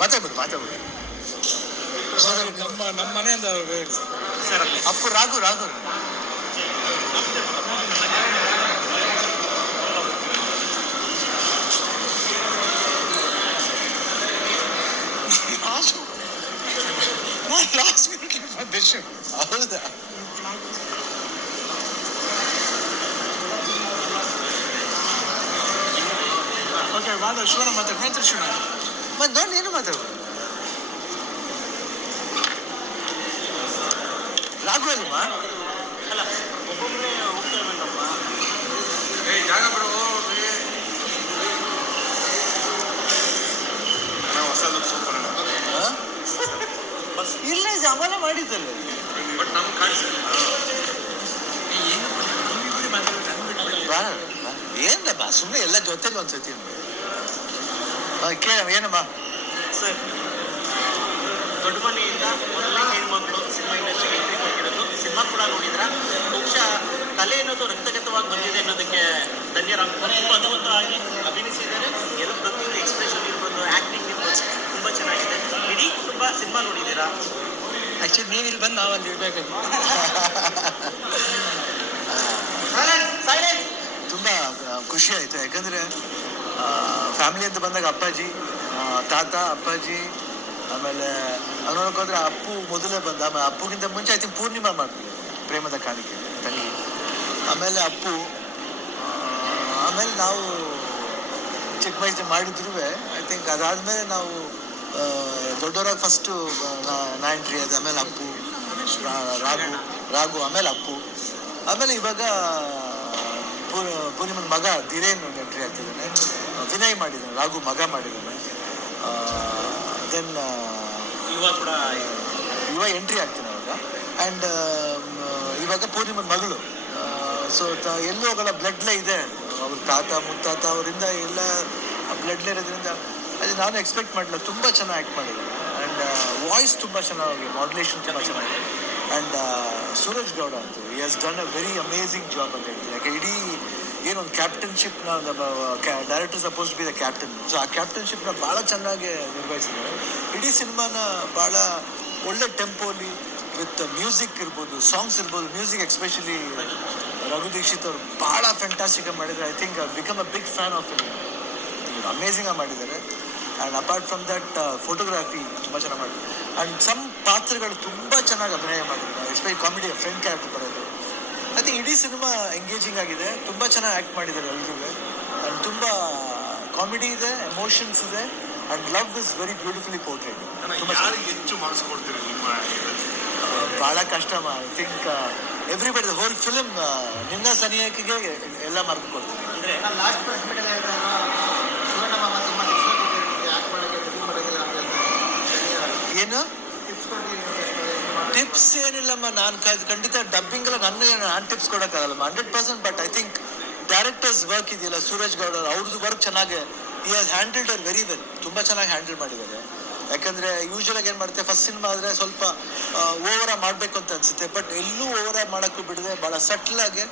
ಮಾತಾಡ್ಬಿಡು ನಮ್ಮ ಮನೆಯಿಂದ Appu Raghu last minute ಹೌದಾ? ಓಕೆ ಶಿವಣ್ಣ ಮಾತಾಡು ಶಿವಣ್ಣ ಮತ್ತೆ ನೋಡಿ ನೀನು ಮಾತಾಡು. ರಾಘು ಅಲ್ವಾ? ಅಲ್ಲ ಒಬ್ಬೊಬ್ಬರೇ ಹೋಗ್ತಾ ಇರಬೇಕಪ್ಪ. ಜಾಗ ಬಿಡು. ಹೊಸ ಸೂಪರ್ ಇಲ್ಲ ಜಮಾನ ಮಾಡಿದ್ದಲ್ಲ ಬಟ್ ನಮ್ಗೆ ಕಾಣಿಸಿಲ್ಲ. ಏನಮ್ಮ ಸುಮ್ಮನೆ ಎಲ್ಲ ಜೊತೆಗೆ ಒಂದ್ಸತಿ ಕೇಳ ಏನಮ್ಮ ಸರ್. ದೊಡ್ಡ ಮನೆಯಿಂದ ಮೊದಲನೇ ಹೆಣ್ಮಕ್ಳು ಸಿನಿಮಾ ಇಂಡಸ್ಟ್ರಿಗೆ ಎಂಟ್ರಿ ಕೊಟ್ಟಿರೋದು. ಸಿನಿಮಾ ಕೂಡ ನೋಡಿದ್ರ ಬಹುಶಃ ಕಲೆ ಅನ್ನೋದು ರಕ್ತಗತವಾಗಿ ಬಂದಿದೆ ಅನ್ನೋದಕ್ಕೆ ಧನ್ಯರಾಗ್ತಾರೆ. ತುಂಬ ಅದ್ಭುತವಾಗಿ ಅಭಿನಯಿಸಿದ್ದಾರೆ. ಎಲ್ಲ ಪ್ರತಿಯೊಂದು ಎಕ್ಸ್ಪ್ರೆಷನ್ ಇರ್ಬೋದು, ಆ್ಯಕ್ಟಿಂಗ್ ಇರ್ಬೋದು, ತುಂಬ ಚೆನ್ನಾಗಿದೆ. ಇಡೀ ಕುಟುಂಬ ಸಿನಿಮಾ ನೋಡಿದ್ದೀರಾ? ಆ್ಯಕ್ಚುಲಿ ನೀವು ಇಲ್ಲಿ ಬಂದು ನಾವಲ್ಲಿ ಇರಬೇಕು. ತುಂಬ ಖುಷಿ ಆಯಿತು. ಯಾಕಂದರೆ ಫ್ಯಾಮಿಲಿ ಅಂತ ಬಂದಾಗ ಅಪ್ಪಾಜಿ, ತಾತ, ಅಪ್ಪಾಜಿ, ಆಮೇಲೆ ನೋಡೋಕೋದ್ರೆ ಅಪ್ಪು ಮೊದಲೇ ಬಂದ. ಆಮೇಲೆ ಅಪ್ಪುಗಿಂತ ಮುಂಚೆ ಐ ಥಿಂಕ್ ಪೂರ್ಣಿಮಾ ಮಾಡ್ತೀವಿ ಪ್ರೇಮದ ಕಾಣಿಕೆ ತಂಗಿ, ಆಮೇಲೆ ಅಪ್ಪು, ಆಮೇಲೆ ನಾವು ಚಿಕ್ಕ ವಯಸ್ಸಲ್ಲಿ ಮಾಡಿದ್ರು. ಐ ಥಿಂಕ್ ಅದಾದಮೇಲೆ ನಾವು ದೊಡ್ಡವರಾಗಿ ಫಸ್ಟು ನಾ ಎಂಟ್ರಿ ಆದ, ಆಮೇಲೆ ಅಪ್ಪು, ರಾಘು, ಆಮೇಲೆ ಅಪ್ಪು, ಆಮೇಲೆ ಇವಾಗ ಪೂರ್ಣಿಮನ ಮಗ ಧೀರೇನ್ ಎಂಟ್ರಿ ಆಗ್ತಿದ್ದಾನೆ. ವಿನಯ್ ಮಾಡಿದ್ದಾನೆ, ರಾಘು ಮಗ ಮಾಡಿದ್ದಾನೆ. ದೆನ್ ಯುವ ಎಂಟ್ರಿ ಆಗ್ತಾನೆ ಅವಾಗ. ಆ್ಯಂಡ್ ಇವಾಗ ಪೂರ್ಣಿಮನ ಮಗಳು. ಸೊ ಎಲ್ಲೂ ಹೋಗಲ್ಲ, ಬ್ಲಡ್ಲೇ ಇದೆ. ಅವ್ರ ತಾತ ಮುತ್ತಾತ ಅವರಿಂದ ಎಲ್ಲ ಬ್ಲಡ್ಲೇ ಇರೋದ್ರಿಂದ ಅದು ನಾನು ಎಕ್ಸ್ಪೆಕ್ಟ್ ಮಾಡಲಿಲ್ಲ. ತುಂಬ ಚೆನ್ನಾಗಿ ಆ್ಯಕ್ಟ್ ಮಾಡಿದ್ದಾರೆ. ಆ್ಯಂಡ್ ವಾಯ್ಸ್ ತುಂಬ ಚೆನ್ನಾಗಿ, ಮಾಡ್ಯುಲೇಷನ್ ತುಂಬ ಚೆನ್ನಾಗಿದೆ. ಆ್ಯಂಡ್ ಸೂರಜ್ ಗೌಡ ಅಂತೂ he has done a very amazing job ಅಂತ ಹೇಳ್ತೀನಿ. ಯಾಕೆ ಇಡೀ ಏನೊಂದು ಕ್ಯಾಪ್ಟನ್ಶಿಪ್ನ director suppose be the captain. So ಆ ಕ್ಯಾಪ್ಟನ್ಶಿಪ್ನ ಭಾಳ ಚೆನ್ನಾಗಿ ನಿರ್ವಹಿಸಿದ್ದಾರೆ. ಇಡೀ ಸಿನಿಮಾನ ಭಾಳ ಒಳ್ಳೆ ಟೆಂಪೋಲಿ ವಿತ್ ಮ್ಯೂಸಿಕ್ ಇರ್ಬೋದು, ಸಾಂಗ್ಸ್ ಇರ್ಬೋದು, ಮ್ಯೂಸಿಕ್ ಎಸ್ಪೆಷಲಿ ರಘು ದೀಕ್ಷಿತ್ ಅವರು ಭಾಳ ಫ್ಯಾಂಟಾಸ್ಟಿಕಾಗಿ ಮಾಡಿದ್ದಾರೆ. I think become a big fan of film. ಅಮೇಝಿಂಗಾಗಿ ಮಾಡಿದ್ದಾರೆ. And apart from that photography ತುಂಬ ಚೆನ್ನಾಗಿ ಮಾಡಿದ್ದಾರೆ. ಆ್ಯಂಡ್ ಸಮ್ ಪಾತ್ರಗಳು ತುಂಬ ಚೆನ್ನಾಗಿ ಅಭಿನಯ ಮಾಡಿದ್ದಾರೆ. ಎಸ್ಪೆಷಲಿ ಕಾಮಿಡಿ ಫ್ರೆಂಡ್ ಕ್ಯಾರೆಕ್ಟರ್ ಬರೋದು. ಐ ಥಿಂಕ್ ಇಡೀ ಸಿನಿಮಾ ಎಂಗೇಜಿಂಗ್ ಆಗಿದೆ. ತುಂಬ ಚೆನ್ನಾಗಿ ಆ್ಯಕ್ಟ್ ಮಾಡಿದ್ದಾರೆ ಎಲ್ಲರೂ. ಆ್ಯಂಡ್ ತುಂಬ ಕಾಮಿಡಿ ಇದೆ, ಎಮೋಷನ್ಸ್ ಇದೆ, and love is very beautifully portrait. ತುಂಬ ಹೆಚ್ಚು ಮಾಡಿಸ್ಕೊಡ್ತೀರಿ ನಿಮ್ಮ ಭಾಳ ಕಷ್ಟ. I think everybody the whole film ನಿನ್ನ ಸನಿಯಕಿಗೆ ಎಲ್ಲ ಮರೆತು ಕೊಡ್ತೀನಿ. ಅಂದರೆ ಲಾಸ್ಟ್ ಪ್ರೆಸ್ ಮೀಟಲ್ಲಿ ಏನು ಟಿಪ್ಸ್ ಏನಿಲ್ಲಮ್ಮ. ನಾನು ಖಂಡಿತ ಡಬ್ಬಿಂಗ್ ಎಲ್ಲ ನಾನು ಟಿಪ್ಸ್ ಕೊಡೋಕ್ಕಾಗಲ್ಲಮ್ಮ 100%. But I think directors work ಇದೆಯಲ್ಲ, ಸೂರಜ್ ಗೌಡ ಅವ್ರದ್ದು ವರ್ಕ್ ಚೆನ್ನಾಗಿ he has handled uh very well. ತುಂಬ ಚೆನ್ನಾಗಿ ಹ್ಯಾಂಡಲ್ ಮಾಡಿದ್ದಾರೆ. ಯಾಕಂದರೆ ಯೂಶ್ವಲಾಗಿ ಏನು ಮಾಡುತ್ತೆ, ಫಸ್ಟ್ ಸಿನಿಮಾ ಆದರೆ ಸ್ವಲ್ಪ ಓವರ ಮಾಡಬೇಕು ಅಂತ ಅನಿಸುತ್ತೆ. ಬಟ್ ಎಲ್ಲೂ ಓವರ ಮಾಡೋಕ್ಕೂ ಬಿಡದೆ ಭಾಳ ಸಟ್ಲಾಗಿ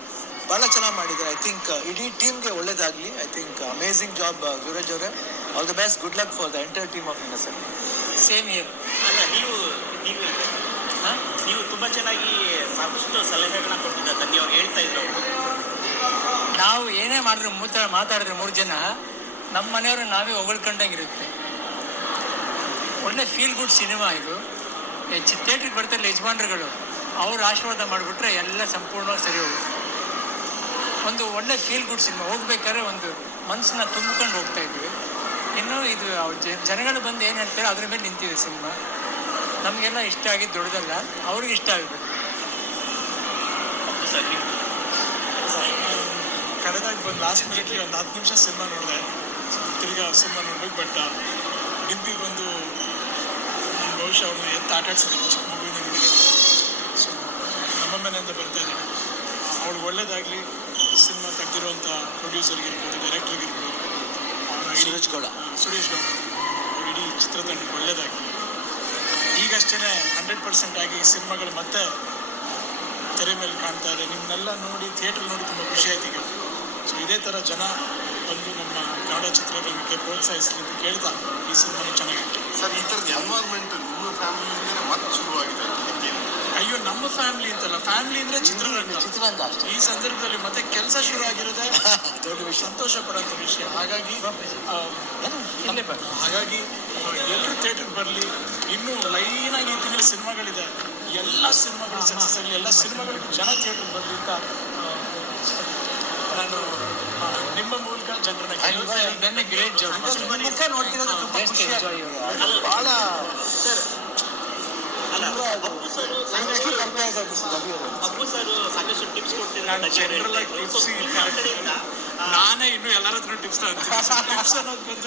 ಭಾಳ ಚೆನ್ನಾಗಿ ಮಾಡಿದ್ದಾರೆ. ಐ ಥಿಂಕ್ ಇಡೀ ಟೀಮ್ಗೆ ಒಳ್ಳೇದಾಗಲಿ. I think amazing job Suraj ಅವರೇ. All the best, good luck for the entire team of Innocent. Same here. ಅಲ್ಲ ನೀವು ತುಂಬ ಚೆನ್ನಾಗಿ ಸಾಕಷ್ಟು ಸಲಹೆಗಳನ್ನ ಕೊಟ್ಟಿದ್ದಾರೆ. ಧನ್ಯ ಅವ್ರು ಹೇಳ್ತಾ ಇದ್ರು, ನಾವು ಏನೇ ಮಾಡಿದ್ರು ಮಾತಾಡಿದ್ರೆ 3 ಜನ ನಮ್ಮ ಮನೆಯವರು ನಾವೇ ಹೊಗಳ್ಕೊಂಡಂಗಿರುತ್ತೆ. ಒಳ್ಳೆ ಫೀಲ್ ಗುಡ್ ಸಿನಿಮಾ ಇದು. ಥಿಯೇಟ್ರಿಗೆ ಬರ್ತಾರಲ್ಲ ಯಜಮಾನ್ರುಗಳು, ಅವ್ರು ಆಶೀರ್ವಾದ ಮಾಡಿಬಿಟ್ರೆ ಎಲ್ಲ ಸಂಪೂರ್ಣವಾಗಿ ಸರಿ ಹೋಗುತ್ತೆ. ಒಂದು ಒಳ್ಳೆ ಫೀಲ್ ಗುಡ್ ಸಿನಿಮಾ. ಹೋಗ್ಬೇಕಾದ್ರೆ ಒಂದು ಮನಸ್ಸನ್ನ ತುಂಬಿಕೊಂಡು ಹೋಗ್ತಾ ಇದ್ವಿ. ಇನ್ನೂ ಇದು ಜನಗಳು ಬಂದು ಏನು ಹೇಳ್ತಾರೆ ಅದ್ರ ಮೇಲೆ ನಿಂತಿದೆ ಸಿನಿಮಾ. ನಮಗೆಲ್ಲ ಇಷ್ಟ ಆಗಿದ್ದು ದೊಡ್ಡದಲ್ಲ, ಅವ್ರಿಗೆ ಇಷ್ಟ ಆಗಬೇಕು. ಕಳೆದಾಗಿ ಬಂದು ಲಾಸ್ಟ್ ಮಿನಿಟ್ಲಿ ಒಂದು 10 ನಿಮಿಷ ಸಿನಿಮಾ ನೋಡಿದೆ. ತಿರ್ಗಾ ಸಿನಿಮಾ ನೋಡ್ಬೇಕು. ಬಟ್ ಡಿಂಪಿ ಬಂದು ನಾನು ಬಹುಶಃ ಅವ್ರನ್ನ ಎತ್ತು ಆಟಾಡ್ಸಿದ್ದೀನಿ ಚಿಕ್ಕ ಮಗುವಿನ ನೋಡಿದ್ದೀನಿ. ಸೊ ನಮ್ಮ ಮನೆಯಿಂದ ಬರ್ತಾ ಇದ್ದೀನಿ. ಅವ್ಳಿಗೆ ಒಳ್ಳೇದಾಗಲಿ. ಸಿನಿಮಾ ತೆಗೆದಿರುವಂಥ ಪ್ರೊಡ್ಯೂಸರ್ಗಿರ್ಬೋದು, ಡೈರೆಕ್ಟರ್ಗಿರ್ಬೋದು, ಸುರೇಶ್ ಗೌಡ ಅವ್ರು ಇಡೀ ಚಿತ್ರತಂಡಕ್ಕೆ ಒಳ್ಳೇದಾಗಿ ಈಗಷ್ಟೇ 100% ಆಗಿ ಸಿನಿಮಾಗಳು ಮತ್ತೆ ತೆರೆ ಮೇಲೆ ಕಾಣ್ತಾ ಇದೆ. ನಿಮ್ಮನ್ನೆಲ್ಲ ನೋಡಿ ಥಿಯೇಟ್ರ್ ನೋಡಿ ತುಂಬ ಖುಷಿ ಆಯ್ತು ಈಗ. ಸೊ ಇದೇ ಥರ ಜನ ಬಂದು ನಮ್ಮ ಕನ್ನಡ ಚಿತ್ರರಂಗಕ್ಕೆ ಪ್ರೋತ್ಸಾಹಿಸಲಿ ಅಂತ ಕೇಳ್ತಾ ಈ ಸಿನಿಮಾನು ಚೆನ್ನಾಗಿತ್ತು. ಸರ್, ಈ ಥರದ ಎನ್ವೈರ್ಮೆಂಟ್ ನಿಮ್ಮ ಫ್ಯಾಮಿಲಿಯಿಂದಲೇ ಮತ್ತೆ ಶುರುವಾಗಿದೆ. ಅಯ್ಯೋ, ನಮ್ಮ ಫ್ಯಾಮಿಲಿ ಅಂತಲ್ಲ, ಫ್ಯಾಮಿಲಿ ಅಂದರೆ ಚಿತ್ರರಂಗ ಅಷ್ಟೇ. ಈ ಸಂದರ್ಭದಲ್ಲಿ ಮತ್ತೆ ಕೆಲಸ ಶುರು ಆಗಿರೋದೇ ದೊಡ್ಡ ವಿಷಯ, ಸಂತೋಷ ಪಡೋಂಥ ವಿಷಯ. ಹಾಗಾಗಿ ಎಲ್ಲರೂ ಥಿಯೇಟ್ರಿಗೆ ಬರಲಿ. ಇನ್ನೂ ಲೈನಾಗಿ ಈ ತಿಂಗಳ ಸಿನಿಮಾಗಳಿದೆ, ಎಲ್ಲ ಸಿನಿಮಾಗಳು ಸಕ್ಸಸ್ ಆಗಲಿ, ಎಲ್ಲ ಸಿನಿಮಾಗಳಿಗೂ ಜನ ಥಿಯೇಟ್ರಿಗೆ ಬರಲಿ ಅಂತ ನಾನು ನಿಮ್ಮ ಮೂಲಕ ಜನರನ್ನ ಮುಖ ನೋಡ್ತಿರೋದು ತುಂಬ ಖುಷಿ ಭಾಳ ನಾನೇ ಇನ್ನೂ ಎಲ್ಲರ ಹತ್ರ ಟಿಪ್ಸ್ ಟಿಪ್ಸ್ ಅನ್ನೋದು ಬಂದು